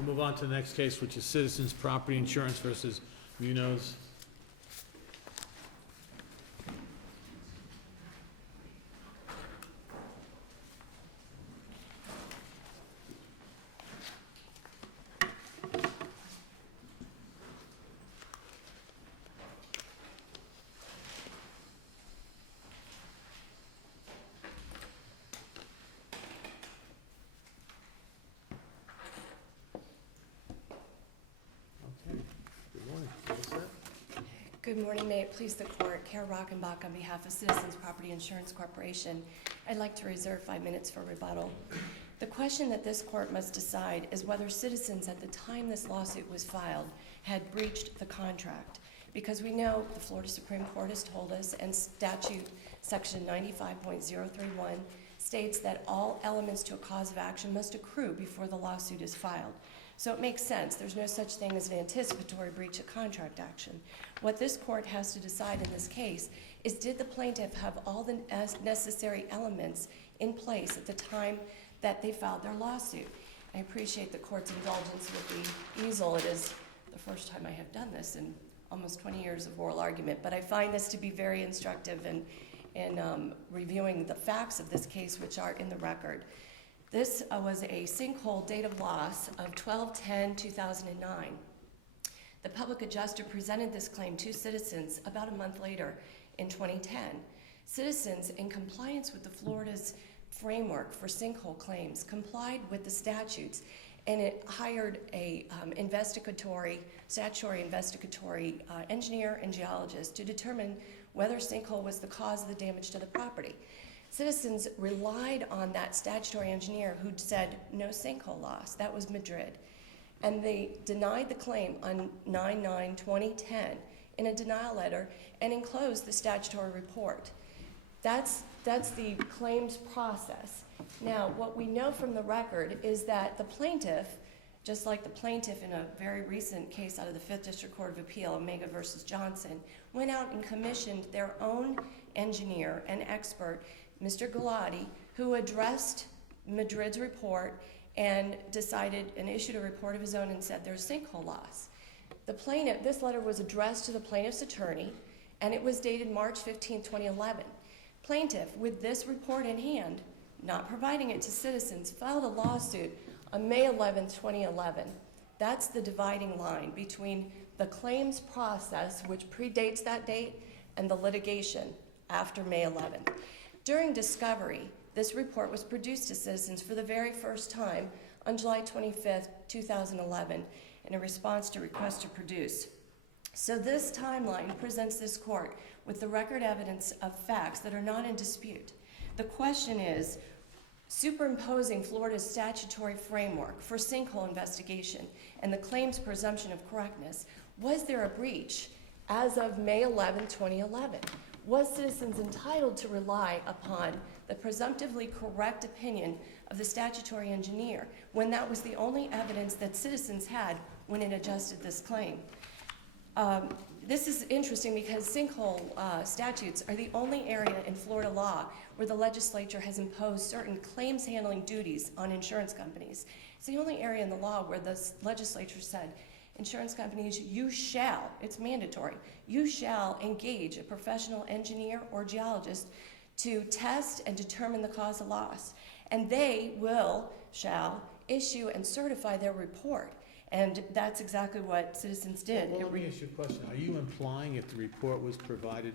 We'll move on to the next case, which is Citizens Property Insurance versus Munoz. Okay, good morning. All set? Good morning, may it please the court. Kara Rockenbach on behalf of Citizens Property Insurance Corporation. I'd like to reserve 5 minutes for rebuttal. The question that this court must decide is whether Citizens at the time this lawsuit was filed had breached the contract. Because we know the Florida Supreme Court has told us, and statute section 95.031 states that all elements to a cause of action must accrue before the lawsuit is filed. So it makes sense. There's no such thing as an anticipatory breach of contract action. What this court has to decide in this case is, did the plaintiff have all the necessary elements in place at the time that they filed their lawsuit? I appreciate the court's indulgence with the easel. It is the first time I have done this in almost 20 years of oral argument, but I find this to be very instructive in reviewing the facts of this case, which are in the record. This was a sinkhole date of loss of 12/10/2009. The public adjuster presented this claim to Citizens about a month later in 2010. Citizens, in compliance with the Florida's framework for sinkhole claims, complied with the statutes, and it hired a statutory investigatory engineer and geologist to determine whether sinkhole was the cause of the damage to the property. Citizens relied on that statutory engineer who said no sinkhole loss. That was Madrid. And they denied the claim on 9/9/2010 in a denial letter and enclosed the statutory report. That's the claims process. Now, what we know from the record is that the plaintiff, just like the plaintiff in a very recent case out of the 5th District Court of Appeal, Omega versus Johnson, went out and commissioned their own engineer and expert, Mr. Galati, who addressed Madrid's report and decided and issued a report of his own and said there's sinkhole loss. The plaintiff, this letter was addressed to the plaintiff's attorney, and it was dated March 15, 2011. Plaintiff, with this report in hand, not providing it to Citizens, filed a lawsuit on May 11, 2011. That's the dividing line between the claims process, which predates that date, and the litigation after May 11. During discovery, this report was produced to Citizens for the very first time on July 25, 2011, in a response to request to produce. So this timeline presents this court with the record evidence of facts that are not in dispute. The question is, superimposing Florida's statutory framework for sinkhole investigation and the claims presumption of correctness, was there a breach as of May 11, 2011? Was Citizens entitled to rely upon the presumptively correct opinion of the statutory engineer when that was the only evidence that Citizens had when it adjusted this claim? This is interesting because sinkhole statutes are the only area in Florida law where the legislature has imposed certain claims handling duties on insurance companies. It's the only area in the law where the legislature said, insurance companies, you shall, it's mandatory, you shall engage a professional engineer or geologist to test and determine the cause of loss. And they shall issue and certify their report. And that's exactly what Citizens did. Well, let me ask you a question. Are you implying if the report was provided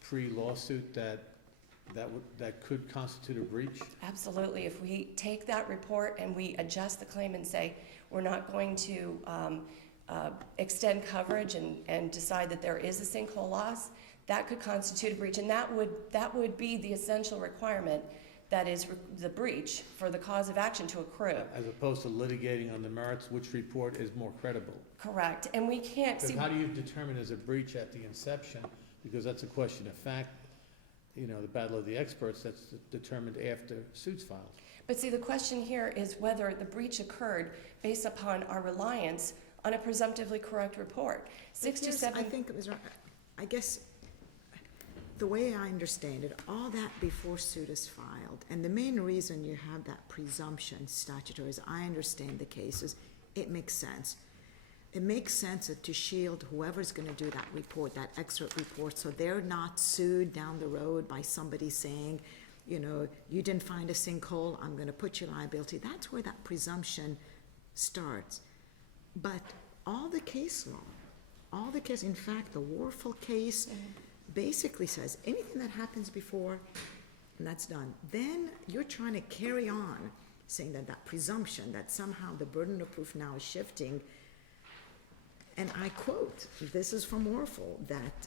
pre-lawsuit that could constitute a breach? Absolutely. If we take that report and we adjust the claim and say we're not going to extend coverage and decide that there is a sinkhole loss, that could constitute a breach. And that would be the essential requirement, that is the breach for the cause of action to accrue. As opposed to litigating on the merits, which report is more credible? Correct. And we can't see. How do you determine there's a breach at the inception? Because that's a question of fact. You know, the battle of the experts, that's determined after suit's filed. But see, the question here is whether the breach occurred based upon our reliance on a presumptively correct report. 6 to 7. I think it was. I guess the way I understand it, all that before suit is filed, and the main reason you have that presumption statutory, as I understand the cases, it makes sense. It makes sense to shield whoever's gonna do that report, that expert report, so they're not sued down the road by somebody saying, you know, you didn't find a sinkhole, I'm gonna put your liability. That's where that presumption starts. But all the case law, in fact, the Warfel case basically says anything that happens before, and that's done. Then you're trying to carry on saying that that presumption, that somehow the burden of proof now is shifting. And I quote, this is from Warfel, that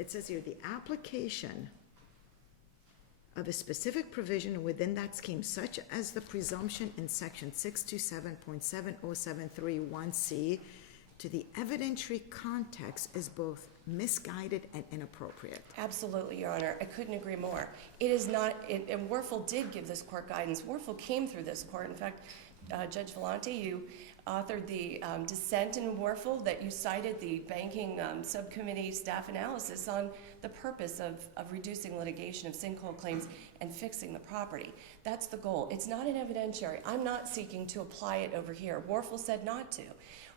it says here, the application of a specific provision within that scheme, such as the presumption in section 627.70731C, to the evidentiary context is both misguided and inappropriate. Absolutely, Your Honor. I couldn't agree more. It is not, and Warfel did give this court guidance. Warfel came through this court. In fact, Judge Vellante, you authored the dissent in Warfel that you cited the banking subcommittee staff analysis on the purpose of reducing litigation of sinkhole claims and fixing the property. That's the goal. It's not an evidentiary. I'm not seeking to apply it over here. Warfel said not to.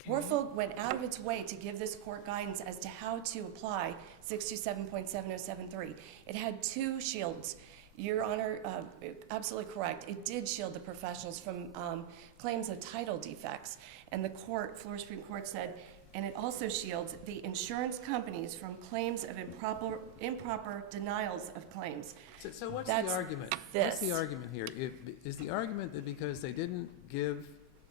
Okay. Warfel went out of its way to give this court guidance as to how to apply 627.7073. It had two shields. Your Honor, absolutely correct. It did shield the professionals from claims of title defects. And the court, Florida Supreme Court said, and it also shields the insurance companies from claims of improper denials of claims. So what's the argument? This. What's the argument here? Is the argument that because they didn't give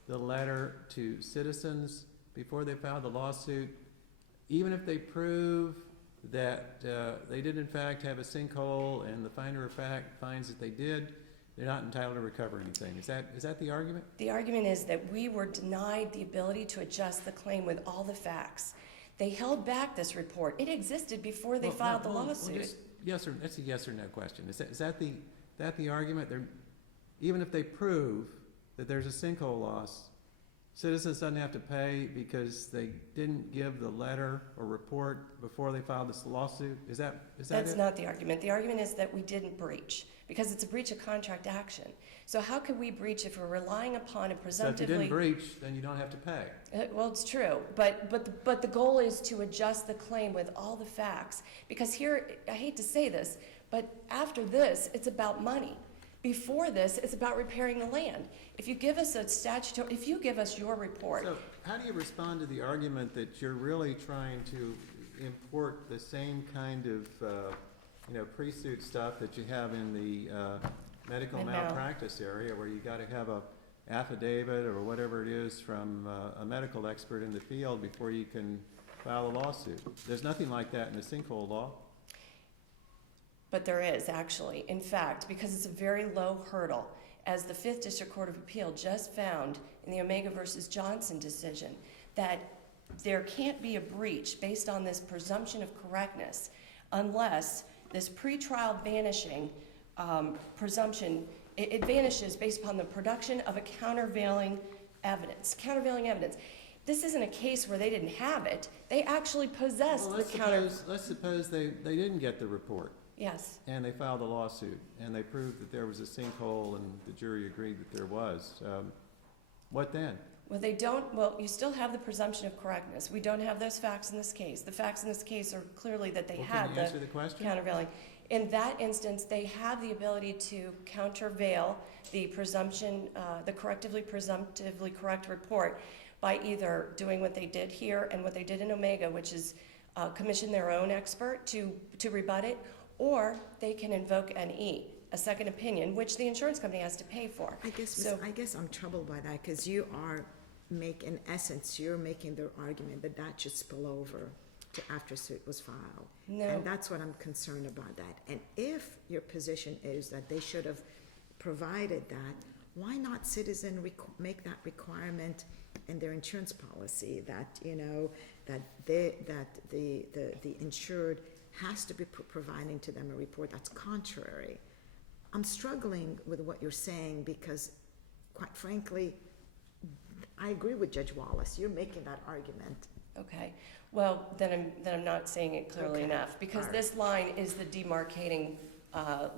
the letter to citizens before they filed the lawsuit, even if they prove that they did in fact have a sinkhole and the finder of fact finds that they did, they're not entitled to recover anything? Is that the argument? The argument is that we were denied the ability to adjust the claim with all the facts. They held back this report. It existed before they filed the lawsuit. Yes or that's a yes or no question. Is that the argument? Even if they prove that there's a sinkhole loss, citizens doesn't have to pay because they didn't give the letter or report before they filed this lawsuit? Is that That's it? not the argument. The argument is that we didn't breach, because it's a breach of contract action. So how could we breach if we're relying upon a presumptively... So if you didn't breach, then you don't have to pay. Well, it's true, but the goal is to adjust the claim with all the facts. Because here, I hate to say this, but after this, it's about money. Before this, it's about repairing the land. If you give us if you give us your report... So how do you respond to the argument that you're really trying to import the same kind of, pre-suit stuff that you have in the medical malpractice area, where you got to have a affidavit or whatever it is from a medical expert in the field before you can file a lawsuit? There's nothing like that in the sinkhole law. But there is, actually. In fact, because it's a very low hurdle, as the 5th District Court of Appeal just found in the Omega versus Johnson decision, that there can't be a breach based on this presumption of correctness unless this pretrial vanishing presumption, it vanishes based upon the production of a countervailing evidence. This isn't a case where they didn't have it. They actually possessed the counter... Let's suppose they didn't get the report. Yes. And they filed a lawsuit, and they proved that there was a sinkhole, and the jury agreed that there was. What then? Well, you still have the presumption of correctness. We don't have those facts in this case. The facts in this case are clearly that they had can you answer the question? Countervailing. In that instance, they have the ability to countervail the presumption, the presumptively correct report by either doing what they did here and what they did in Omega, which is commission their own expert to rebut it, or they can invoke an E, a second opinion, which the insurance company has to pay for. I guess I'm troubled by that, because you're making the argument that should spill over to after suit was filed. No. And that's what I'm concerned about that. And if your position is that they should have provided that, why not citizen make that requirement in their insurance policy that, that the insured has to be providing to them a report that's contrary? I'm struggling with what you're saying because, quite frankly, I agree with Judge Wallace. You're making that argument Okay, well, then I'm not saying it clearly Okay. enough, because All right. this line is the demarcating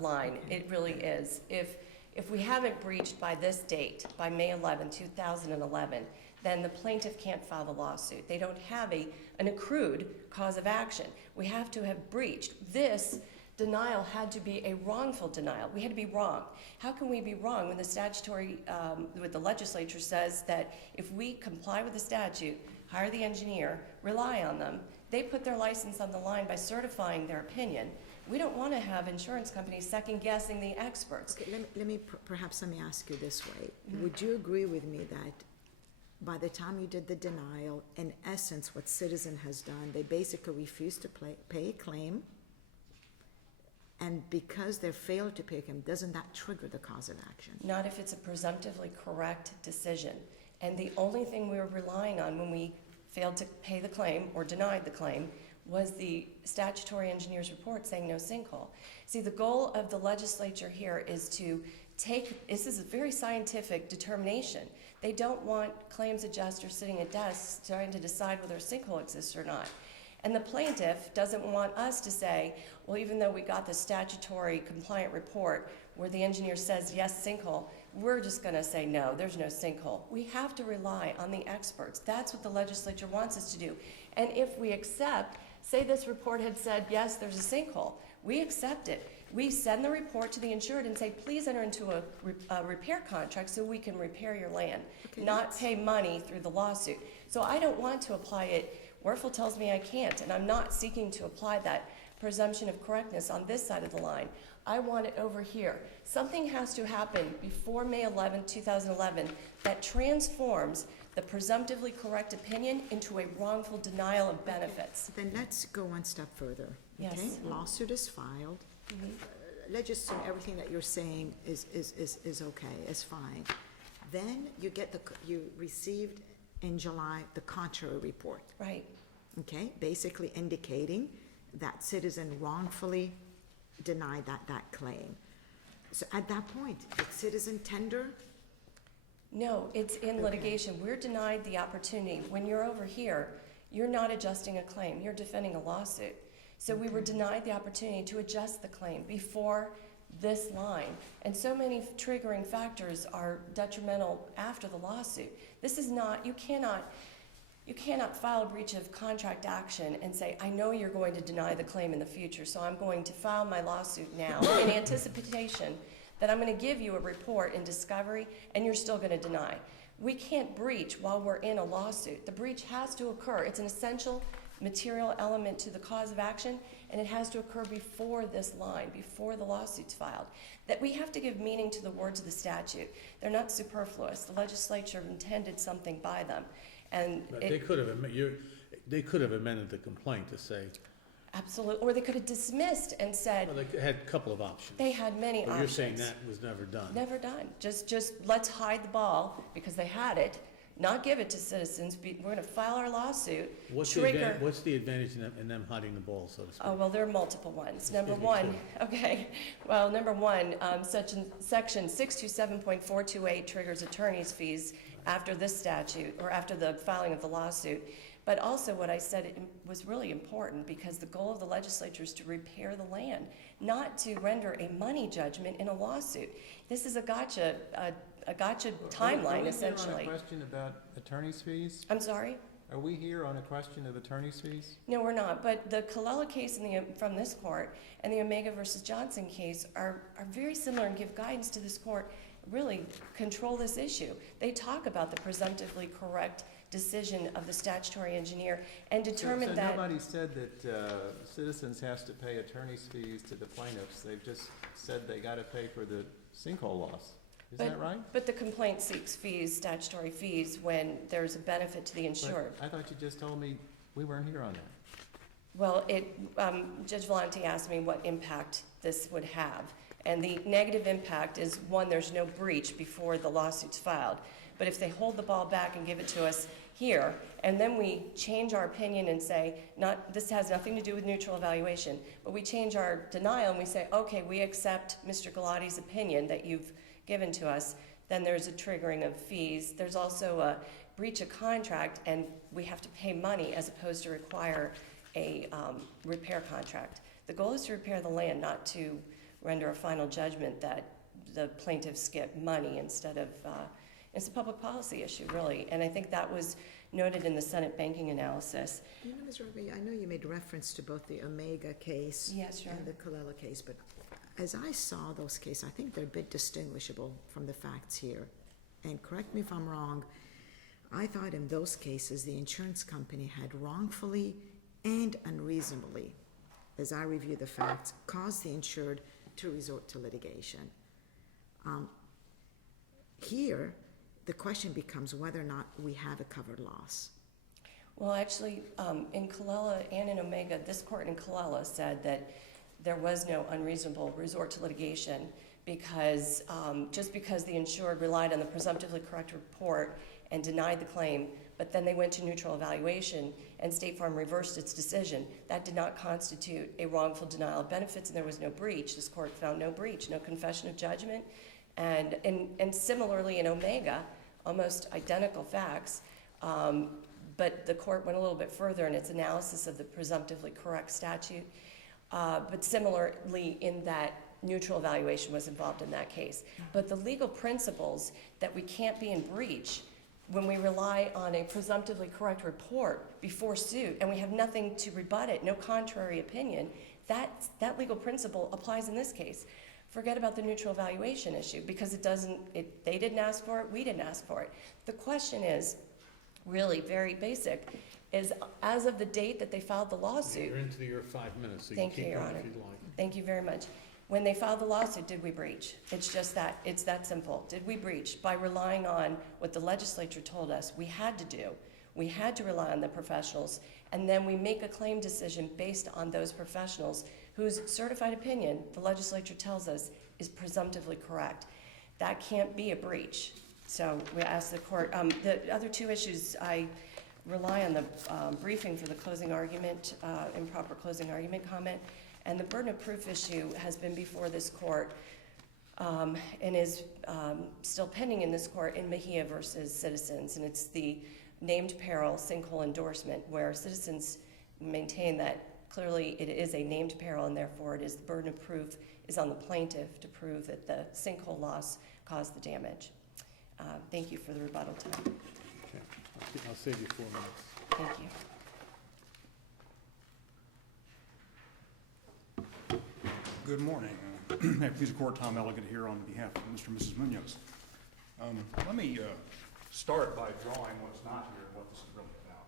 line. It really is. If we haven't breached by this date, by May 11, 2011, then the plaintiff can't file the lawsuit. They don't have an accrued cause of action. We have to have breached. This denial had to be a wrongful denial. We had to be wrong. How can we be wrong when the statutory, with the legislature says that if we comply with the statute, hire the engineer, rely on them, they put their license on the line by certifying their opinion. We don't want to have insurance companies second-guessing the experts. Okay, perhaps let me ask you this way. Mhm. Would you agree with me that by the time you did the denial, in essence, what Citizen has done, they basically refused to pay a claim, and because they failed to pay a claim, doesn't that trigger the cause of action? Not if it's a presumptively correct decision. And the only thing we were relying on when we failed to pay the claim or denied the claim was the statutory engineer's report saying no sinkhole. See, the goal of the legislature here is to this is a very scientific determination. They don't want claims adjusters sitting at desks trying to decide whether a sinkhole exists or not. And the plaintiff doesn't want us to say, well, even though we got the statutory compliant report where the engineer says yes, sinkhole, we're just going to say no, there's no sinkhole. We have to rely on the experts. That's what the legislature wants us to do. And if we accept, say this report had said yes, there's a sinkhole, we accept it. We send the report to the insured and say, please enter into a repair contract so we can repair your land, Okay, not pay money through the lawsuit. So I don't want to apply it. Werfel tells me I can't, and I'm not seeking to apply that presumption of correctness on this side of the line. I want it over here. Something has to happen before May 11, 2011 that transforms the presumptively correct opinion into a wrongful denial of benefits. Then let's go one step further. Yes. Okay? Lawsuit is filed. Mhm. Let's just assume everything that you're saying is okay, is fine. Then you received in July the contrary report, Right. okay? Basically indicating that Citizen wrongfully denied that claim. So at that point, did Citizen tender? No, it's in Okay. litigation. We're denied the opportunity. When you're over here, you're not adjusting a claim, you're defending a lawsuit. So we were Okay. denied the opportunity to adjust the claim before this line. And so many triggering factors are detrimental after the lawsuit. This is not, you cannot file a breach of contract action and say, I know you're going to deny the claim in the future, so I'm going to file my lawsuit now in anticipation that I'm going to give you a report in discovery and you're still going to deny. We can't breach while we're in a lawsuit. The breach has to occur. It's an essential material element to the cause of action, and it has to occur before this line, before the lawsuit's filed. That we have to give meaning to the words of the statute. They're not superfluous. The legislature intended something by them. And But they could have amended the complaint to say, absolutely, or they could have dismissed and said, well, they had a couple of options. they had many But options. you're saying that was never done. Never done. Just let's hide the ball because they had it, not give it to citizens. We're going to file our lawsuit. What's trigger. what's the advantage in them hiding the ball, so to speak? Oh, well, there are multiple ones. Number Give me one, okay, well, number one, section 627.428 triggers attorney's fees after this statute, or after the filing of the lawsuit. But also what I said was really important, because the goal of the legislature is to repair the land, not to render a money judgment in a lawsuit. This is a gotcha timeline, essentially. Are we here on a question about attorney's fees? I'm sorry? Are we here on a question of attorney's fees? No, we're not. But the Colella case from this court and the Omega versus Johnson case are very similar and give guidance to this court, really control this issue. They talk about the presumptively correct decision of the statutory engineer and determine so that. Nobody said that Citizens has to pay attorney's fees to the plaintiffs. They've just said they got to pay for the sinkhole loss. Isn't that right? But the complaint seeks fees, statutory fees, when there's a benefit to the insured. But I thought you just told me we weren't here on that. Well, Judge Volante asked me what impact this would have. And the negative impact is, one, there's no breach before the lawsuit's filed. But if they hold the ball back and give it to us here, and then we change our opinion and say, this has nothing to do with neutral evaluation, but we change our denial and we say, okay, we accept Mr. Galati's opinion that you've given to us, then there's a triggering of fees. There's also a breach of contract, and we have to pay money as opposed to require a repair contract. The goal is to repair the land, not to render a final judgment that the plaintiffs get money instead of, it's a public policy issue, really. And I think that was noted in the Senate banking analysis. You know, Ms. Roby, I know you made reference to both the Omega case Yes, sure. and the Colella case, but as I saw those cases, I think they're a bit distinguishable from the facts here. And correct me if I'm wrong, I thought in those cases, the insurance company had wrongfully and unreasonably, as I review the facts, caused the insured to resort to litigation. Here, the question becomes whether or not we have a covered loss. Well, actually, in Colella and in Omega, this court in Colella said that there was no unreasonable resort to litigation because just because the insured relied on the presumptively correct report and denied the claim, but then they went to neutral evaluation and State Farm reversed its decision, that did not constitute a wrongful denial of benefits and there was no breach. This court found no breach, no confession of judgment. And similarly in Omega, almost identical facts, but the court went a little bit further in its analysis of the presumptively correct statute. But similarly in that neutral evaluation was involved in that case. But the legal principles that we can't be in breach when we rely on a presumptively correct report before suit and we have nothing to rebut it, no contrary opinion, that legal principle applies in this case. Forget about the neutral evaluation issue because they didn't ask for it, we didn't ask for it. The question is really very basic, is as of the date that they filed the lawsuit. You're into your 5 minutes, so you Thank you, keep Your going Honor. if you'd like. Thank you very much. When they filed the lawsuit, did we breach? It's just that, it's that simple. Did we breach by relying on what the legislature told us we had to do? We had to rely on the professionals, and then we make a claim decision based on those professionals whose certified opinion, the legislature tells us, is presumptively correct. That can't be a breach. So we ask the court, the other two issues, I rely on the briefing for the closing argument, improper closing argument comment, and the burden of proof issue has been before this court and is still pending in this court in Mejia versus Citizens, and it's the named peril sinkhole endorsement where Citizens maintain that clearly it is a named peril and therefore it is the burden of proof is on the plaintiff to prove that the sinkhole loss caused the damage. Thank you for the rebuttal time. Okay, I'll save you 4 minutes. Thank you. Good morning. May it please the court, Tom Elegant here on behalf of Mr. and Mrs. Munoz. Let me start by drawing what's not here and what this is really about.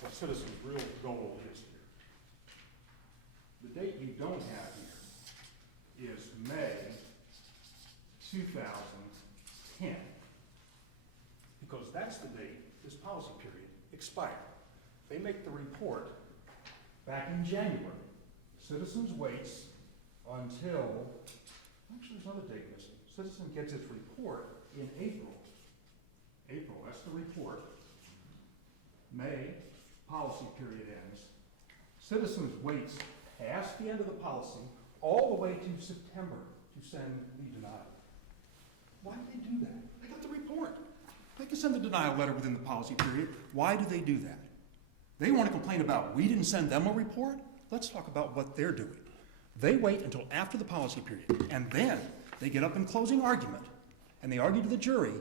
What Citizens' real goal is here. The date you don't have here is May 2010, because that's the date this policy period expired. They make the report back in January. Citizens waits until, actually there's another date missing. Citizen gets its report in April. April, that's the report. May, policy period ends. Citizens waits past the end of the policy all the way to September to send the denial. Why do they do that? They got the report. They can send the denial letter within the policy period. Why do they do that? They want to complain about we didn't send them a report? Let's talk about what they're doing. They wait until after the policy period, and then they get up in closing argument, and they argue to the jury,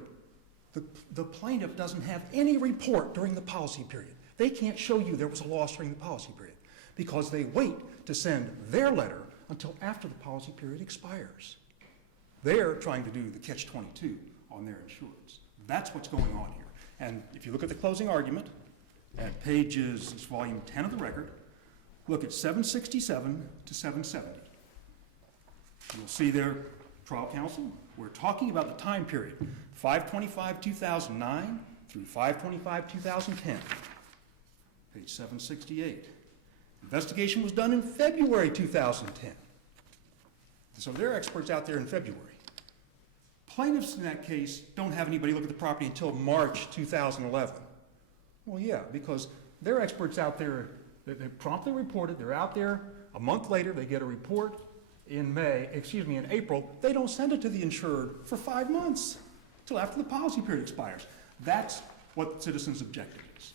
the plaintiff doesn't have any report during the policy period. They can't show you there was a loss during the policy period because they wait to send their letter until after the policy period expires. They're trying to do the catch-22 on their insurance. That's what's going on here. And if you look at the closing argument, at pages, it's volume 10 of the record, look at 767 to 770. You'll see there, trial counsel, we're talking about the time period, 5/25/2009 through 5/25/2010. Page 768. Investigation was done in February 2010. So there are experts out there in February. Plaintiffs in that case don't have anybody look at the property until March 2011. Well, yeah, because there are experts out there that they promptly reported, they're out there, a month later they get a report in April, they don't send it to the insured for 5 months, till after the policy period expires. That's what Citizens' objective is.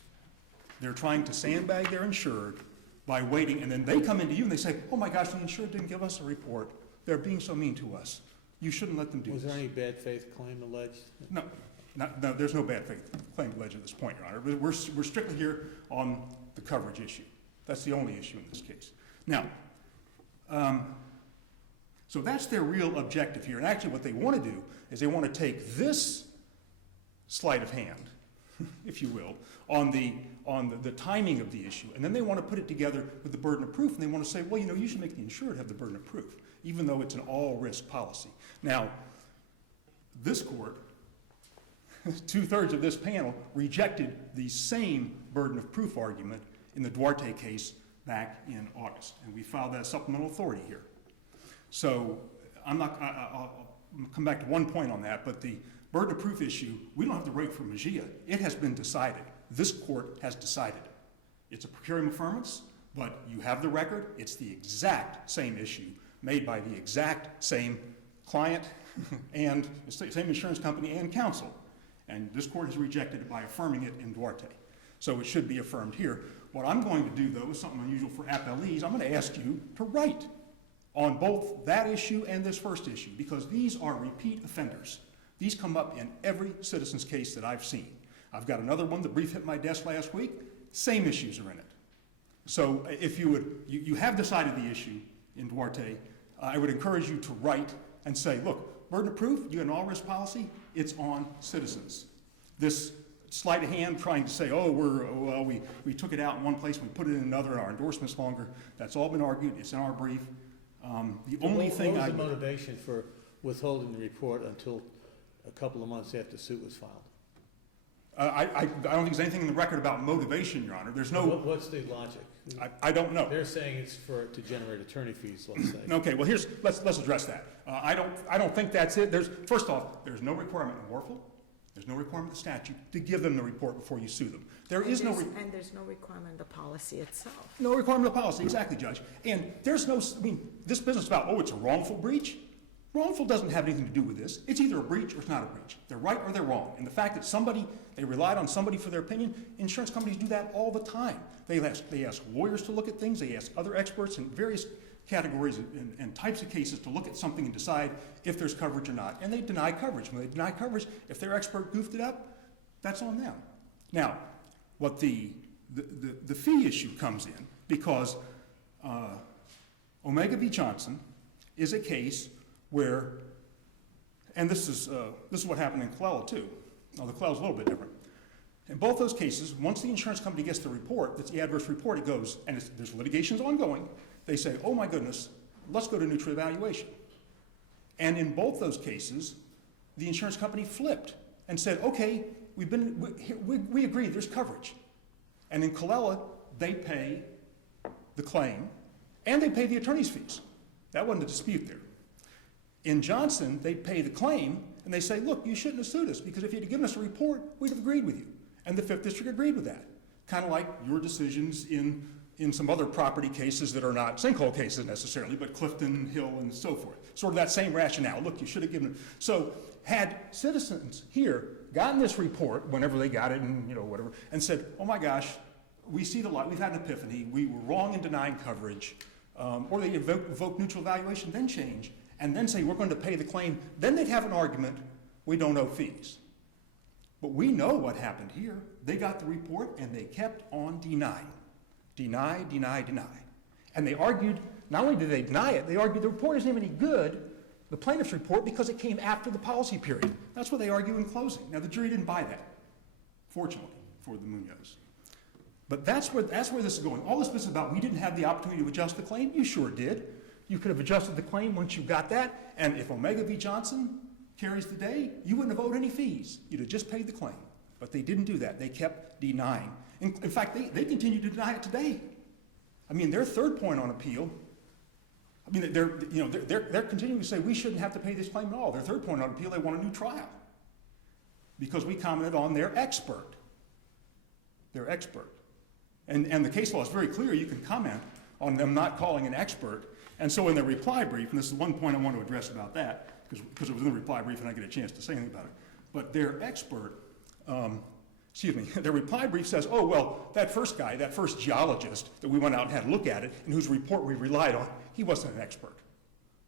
They're trying to sandbag their insured by waiting, and then they come into you and they say, oh my gosh, the insured didn't give us a report. They're being so mean to us. You shouldn't let them do this. Was there any bad faith claim alleged? No, no, there's no bad faith claim alleged at this point, Your Honor. We're strictly here on the coverage issue. That's the only issue in this case. Now, so that's their real objective here. And actually what they want to do is they want to take this sleight of hand, if you will, on the timing of the issue, and then they want to put it together with the burden of proof, and they want to say, well, you should make the insured have the burden of proof, even though it's an all-risk policy. Now, this court, 2/3 of this panel, rejected the same burden of proof argument in the Duarte case back in August, and we filed that supplemental authority here. So I'll come back to one point on that, but the burden of proof issue, we don't have to wait for Mejia. It has been decided. This court has decided. It's a per curiam affirmance, but you have the record. It's the exact same issue made by the exact same client and the same insurance company and counsel. And this court has rejected it by affirming it in Duarte. So it should be affirmed here. What I'm going to do, though, is something unusual for appellees. I'm going to ask you to write on both that issue and this first issue, because these are repeat offenders. These come up in every Citizens case that I've seen. I've got another one. The brief hit my desk last week. Same issues are in it. So if you would, you have decided the issue in Duarte. I would encourage you to write and say, look, burden of proof, you have an all-risk policy, it's on Citizens. This sleight of hand trying to say, we took it out in one place, we put it in another, and our endorsement's longer. That's all been argued. It's in our brief. The only thing What was the motivation for withholding the report until a couple of months after the suit was filed? I don't think there's anything in the record about motivation, Your Honor. There's no. What's the logic? I don't know. They're saying it's to generate attorney fees, let's say. Okay, well let's address that. I don't think that's it. First off, there's no requirement in Warfel. There's no requirement in the statute to give them the report before you sue them. And there's no requirement in the policy itself. No requirement in the policy, exactly, Judge. And there's no, this business about, it's a wrongful breach. Wrongful doesn't have anything to do with this. It's either a breach or it's not a breach. They're right or they're wrong. And the fact that they relied on somebody for their opinion, insurance companies do that all the time. They ask lawyers to look at things. They ask other experts in various categories and types of cases to look at something and decide if there's coverage or not. And they deny coverage. When they deny coverage, if their expert goofed it up, that's on them. Now, what the fee issue comes in, because Omega v. Johnson is a case where, and this is what happened in Clella too. Now the Clella's a little bit different. In both those cases, once the insurance company gets the report, that's the adverse report, it goes, and there's litigations ongoing, they say, oh my goodness, let's go to neutral evaluation. And in both those cases, the insurance company flipped and said, okay, we agree, there's coverage. And in Clella, they pay the claim and they pay the attorney's fees. That wasn't a dispute there. In Johnson, they pay the claim and they say, look, you shouldn't have sued us because if you had given us a report, we'd have agreed with you. And the Fifth District agreed with that. Kind of like your decisions in some other property cases that are not Sinkhole cases necessarily, but Clifton, Hill, and so forth. Sort of that same rationale. Look, you should have given it. So had Citizens here gotten this report whenever they got it and whatever, and said, oh my gosh, we see the light, we've had an epiphany, we were wrong in denying coverage, or they evoke neutral evaluation, then change, and then say we're going to pay the claim, then they'd have an argument, we don't owe fees. But we know what happened here. They got the report and they kept on denying. Deny. And they argued, not only did they deny it, they argued the report isn't even any good, the plaintiff's report, because it came after the policy period. That's what they argue in closing. Now the jury didn't buy that, fortunately, for the Munoz. But that's where this is going. All this business about we didn't have the opportunity to adjust the claim, you sure did. You could have adjusted the claim once you got that, and if Omega v. Johnson carries the day, you wouldn't have owed any fees. You'd have just paid the claim. But they didn't do that. They kept denying. In fact, they continue to deny it today. I mean, their third point on appeal, I mean, they're continuing to say we shouldn't have to pay this claim at all. Their third point on appeal, they want a new trial because we commented on their expert. Their expert. And the case law is very clear. You can comment on them not calling an expert And so in their reply brief, and this is one point I want to address about that, because it was in the reply brief and I get a chance to say anything about it, but their expert, their reply brief says, oh, well, that first guy, that first geologist that we went out and had a look at it, and whose report we relied on, he wasn't an expert.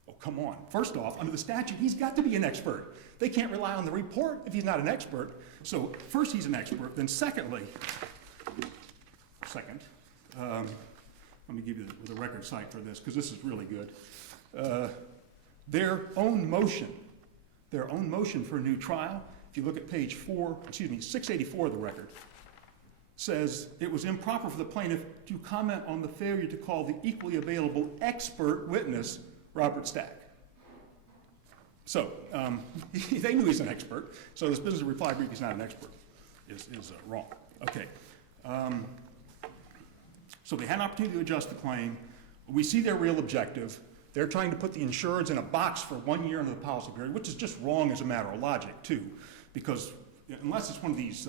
Oh, come on. First off, under the statute, he's got to be an expert. They can't rely on the report if he's not an expert. So first, he's an expert. Then secondly, let me give you the record site for this, because this is really good. Their own motion for a new trial, if you look at page 684 of the record, says it was improper for the plaintiff to comment on the failure to call the equally available expert witness, Robert Stack. So they knew he's an expert, so this business reply brief, he's not an expert, is wrong. Okay. So they had an opportunity to adjust the claim. We see their real objective. They're trying to put the insureds in a box for 1 year under the policy period, which is just wrong as a matter of logic, too, because unless it's one of these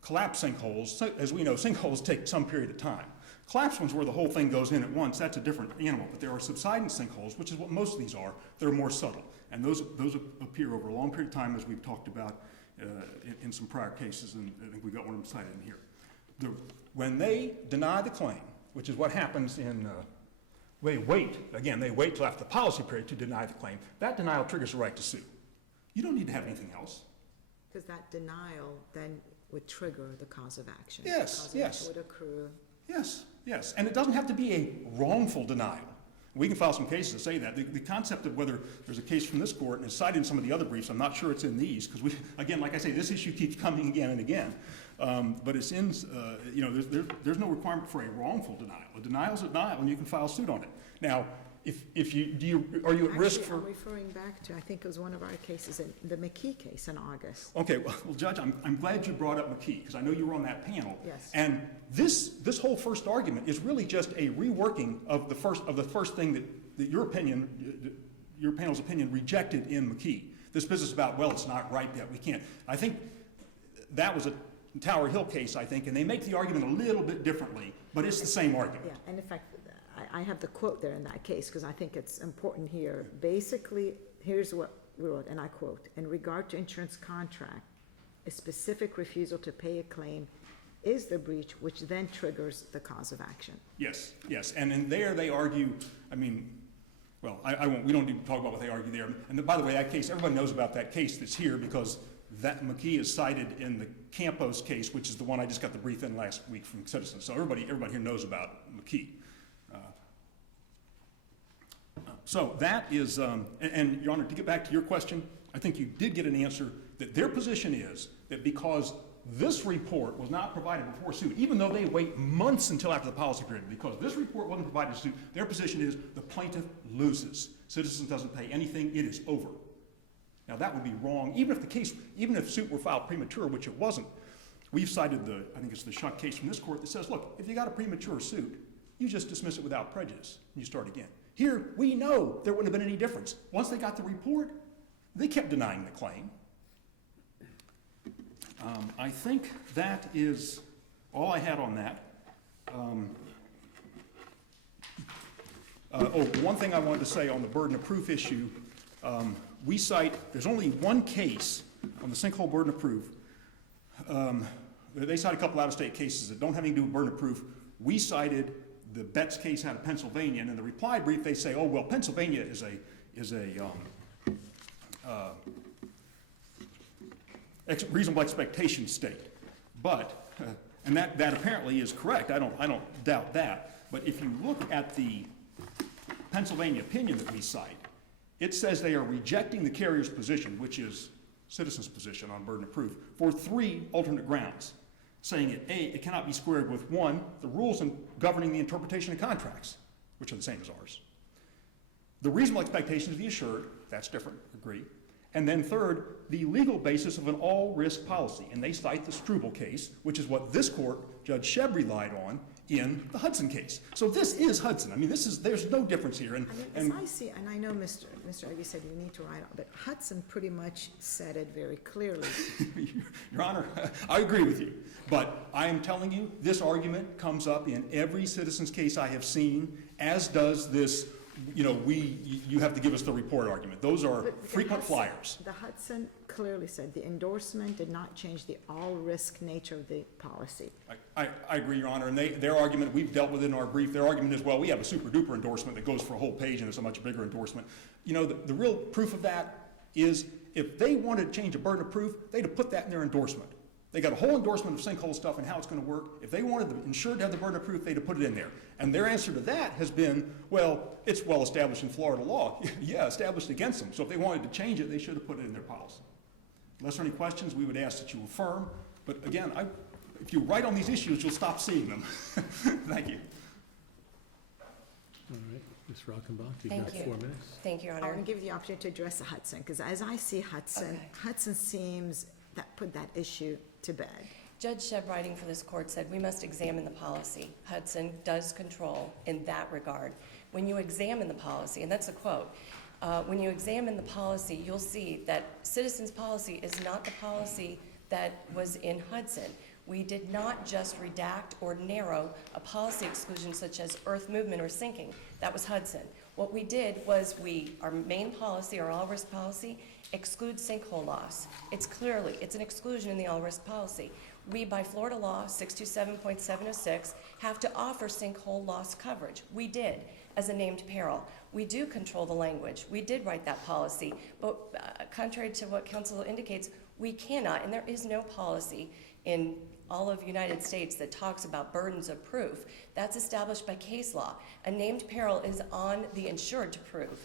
collapse sinkholes, as we know, sinkholes take some period of time. Collapse ones where the whole thing goes in at once, that's a different animal, but there are subsidence sinkholes, which is what most of these are. They're more subtle, and those appear over a long period of time, as we've talked about in some prior cases, and I think we got one of them cited in here. When they deny the claim, which is what happens in, they wait till after the policy period to deny the claim. That denial triggers the right to sue. You don't need to have anything else. Because that denial then would trigger the cause of action. Yes, The cause of yes. action would accrue. Yes, and it doesn't have to be a wrongful denial. We can file some cases to say that. The concept of whether there's a case from this court, and it's cited in some of the other briefs, I'm not sure it's in these, because again, like I say, this issue keeps coming again and again. But it's in, there's no requirement for a wrongful denial. A denial is a denial, and you can file suit on it. Now, are you at risk for? I'm referring back to, I think it was one of our cases, the McKee case in August. Okay, well, Judge, I'm glad you brought up McKee, because I know you were on that panel. Yes. And this whole first argument is really just a reworking of the first thing that your panel's opinion rejected in McKee. This business about, well, it's not ripe yet, we can't. I think that was a Tower Hill case, I think, and they make the argument a little bit differently, but it's the same argument. Yeah, and in fact, I have the quote there in that case, because I think it's important here. Basically, here's what we wrote, and I quote, "In regard to insurance contract, a specific refusal to pay a claim is the breach, which then triggers the cause of action." Yes, and in there they argue, I mean, well, I won't, we don't need to talk about what they argue there. And by the way, that case, everybody knows about that case that's here, because that McKee is cited in the Campos case, which is the one I just got the brief in last week from Citizens. So everybody here knows about McKee. So that is, and Your Honor, to get back to your question, I think you did get an answer that their position is that because this report was not provided before suit, even though they wait months until after the policy period, because this report wasn't provided to suit, their position is the plaintiff loses. Citizens doesn't pay anything, it is over. Now that would be wrong, even if suit were filed premature, which it wasn't. We've cited I think it's the Shuck case from this court that says, look, if you got a premature suit, you just dismiss it without prejudice, and you start again. Here, we know there wouldn't have been any difference. Once they got the report, they kept denying the claim. I think that is all I had on that. One thing I wanted to say on the burden of proof issue, we cite, there's only one case on the Sinkhole burden of proof. They cite a couple out-of-state cases that don't have anything to do with burden of proof. We cited the Betts case out of Pennsylvania, and in the reply brief they say, oh, well, Pennsylvania is a reasonable expectation state. But, and that apparently is correct, I don't doubt that. But if you look at the Pennsylvania opinion that we cite, it says they are rejecting the carrier's position, which is Citizens' position on burden of proof, for 3 alternate grounds, saying that A, it cannot be squared with 1, the rules governing the interpretation of contracts, which are the same as ours. The reasonable expectations of the assured, that's different, agree. And then third, the legal basis of an all-risk policy. And they cite the Struble case, which is what this court, Judge Shebb, relied on in the Hudson case. So this is Hudson. I mean, there's no difference here. I mean, as I see, and I know Mr. Ivey said you need to write on, but Hudson pretty much said it very clearly. Your Honor, I agree with you. But I am telling you, this argument comes up in every Citizens case I have seen, as does this you know, you have to give us the report argument. Those are But the frequent Hudson- flyers. The Hudson clearly said the endorsement did not change the all-risk nature of the policy. I agree, Your Honor, and their argument, we've dealt with it in our brief, their argument is, well, we have a super duper endorsement that goes for a whole page and it's a much bigger endorsement. You know, the real proof of that is if they wanted to change a burden of proof, they'd have put that in their endorsement. They got a whole endorsement of sinkhole stuff and how it's going to work. If they wanted the insured to have the burden of proof, they'd have put it in there. And their answer to that has been, well, it's well established in Florida law. Yeah, established against them. So if they wanted to change it, they should have put it in their policy. Unless there are any questions, we would ask that you affirm. But again, if you write on these issues, you'll stop seeing them. Thank you. All right, Ms. Rockenbach, you've Thank got you. 4 minutes. Thank you, Your I Honor. want to give you the opportunity to address the Hudson, because as I see Hudson, Okay. Hudson seems that put that issue to bed. Judge Shebb, writing for this court, said we must examine the policy. Hudson does control in that regard. When you examine the policy, and that's a quote, when you examine the policy, you'll see that Citizens' policy is not the policy that was in Hudson. We did not just redact or narrow a policy exclusion such as earth movement or sinking. That was Hudson. What we did was our main policy, our all-risk policy, excludes sinkhole loss. It's an exclusion in the all-risk policy. We, by Florida law, 627.706, have to offer sinkhole loss coverage. We did, as a named peril. We do control the language. We did write that policy, but contrary to what counsel indicates, we cannot, and there is no policy in all of the United States that talks about burdens of proof. That's established by case law. A named peril is on the insured to prove.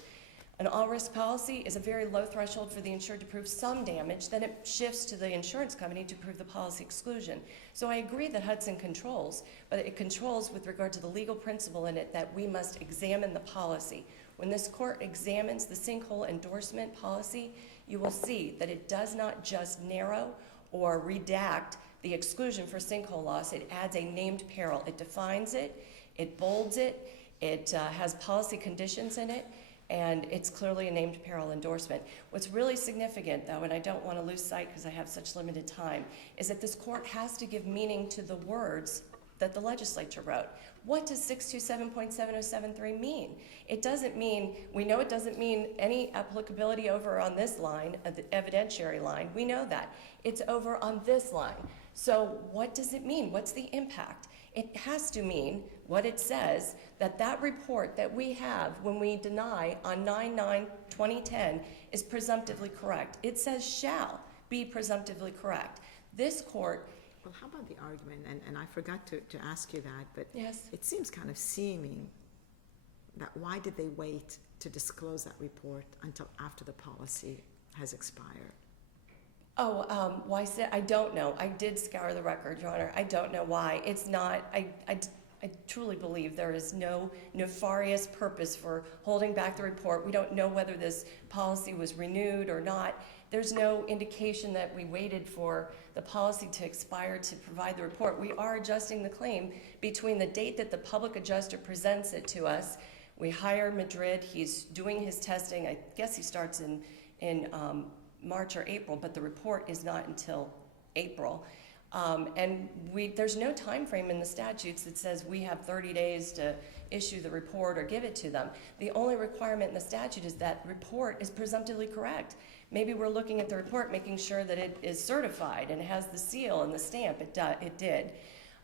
An all-risk policy is a very low threshold for the insured to prove some damage, then it shifts to the insurance company to prove the policy exclusion. So I agree that Hudson controls, but it controls with regard to the legal principle in it that we must examine the policy. When this court examines the sinkhole endorsement policy, you will see that it does not just narrow or redact the exclusion for sinkhole loss. It adds a named peril. It defines it, it bolds it, it has policy conditions in it, and it's clearly a named peril endorsement. What's really significant, though, and I don't want to lose sight because I have such limited time, is that this court has to give meaning to the words that the legislature wrote. What does 627.7073 mean? It doesn't mean, we know it doesn't mean any applicability over on this line, the evidentiary line. We know that. It's over on this line. So what does it mean? What's the impact? It has to mean what it says, that that report that we have when we deny on 9/9/2010 is presumptively correct. It says shall be presumptively correct. This court. Well, how about the argument, and I forgot to ask you that, but Yes. it seems kind of seeming that why did they wait to disclose that report until after the policy has expired? Oh, why say, I don't know. I did scour the record, Your Honor. I don't know why. It's not, I truly believe there is no nefarious purpose for holding back the report. We don't know whether this policy was renewed or not. There's no indication that we waited for the policy to expire to provide the report. We are adjusting the claim between the date that the public adjuster presents it to us. We hire Madrid. He's doing his testing. I guess he starts in March or April, but the report is not until April. And there's no time frame in the statutes that says we have 30 days to issue the report or give it to them. The only requirement in the statute is that report is presumptively correct. Maybe we're looking at the report, making sure that it is certified and it has the seal and the stamp. It did.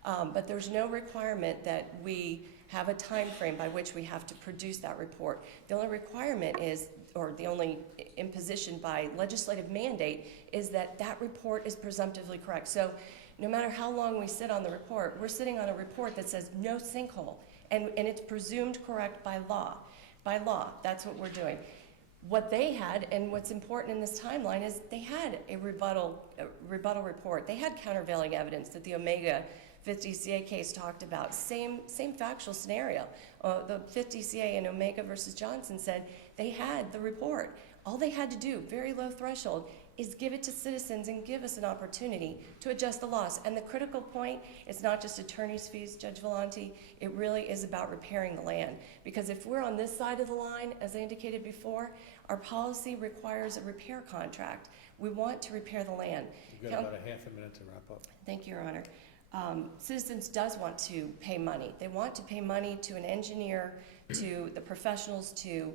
But there's no requirement that we have a time frame by which we have to produce that report. The only requirement is, or the only imposition by legislative mandate, is that that report is presumptively correct. So no matter how long we sit on the report, we're sitting on a report that says no sinkhole, and it's presumed correct by law. By law, that's what we're doing. What they had, and what's important in this timeline, is they had a rebuttal report. They had countervailing evidence that the Omega 5th DCA case talked about. Same factual scenario. The 5th DCA in Omega versus Johnson said they had the report. All they had to do, very low threshold, is give it to citizens and give us an opportunity to adjust the loss. And the critical point, it's not just attorney's fees, Judge Vellante, it really is about repairing the land. Because if we're on this side of the line, as I indicated before, our policy requires a repair contract. We want to repair the land. You've got about a half a minute to wrap up. Thank you, Your Honor. Citizens does want to pay money. They want to pay money to an engineer to the professionals to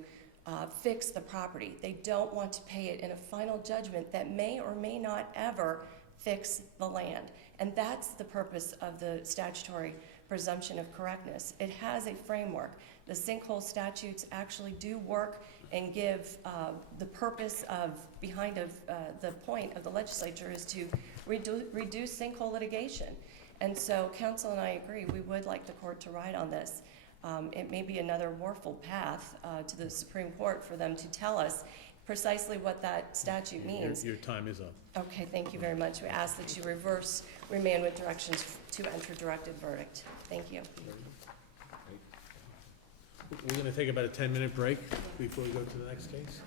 fix the property. They don't want to pay it in a final judgment that may or may not ever fix the land. And that's the purpose of the statutory presumption of correctness. It has a framework. The sinkhole statutes actually do work and give the purpose behind the point of the legislature is to reduce sinkhole litigation. And so council and I agree, we would like the court to ride on this. It may be another warful path to the Supreme Court for them to tell us precisely what that statute means. Your time is up. Okay, thank you very much. We ask that you reverse remand with directions to enter directed verdict. Thank you. We're gonna take about a 10-minute break before we go to the next case.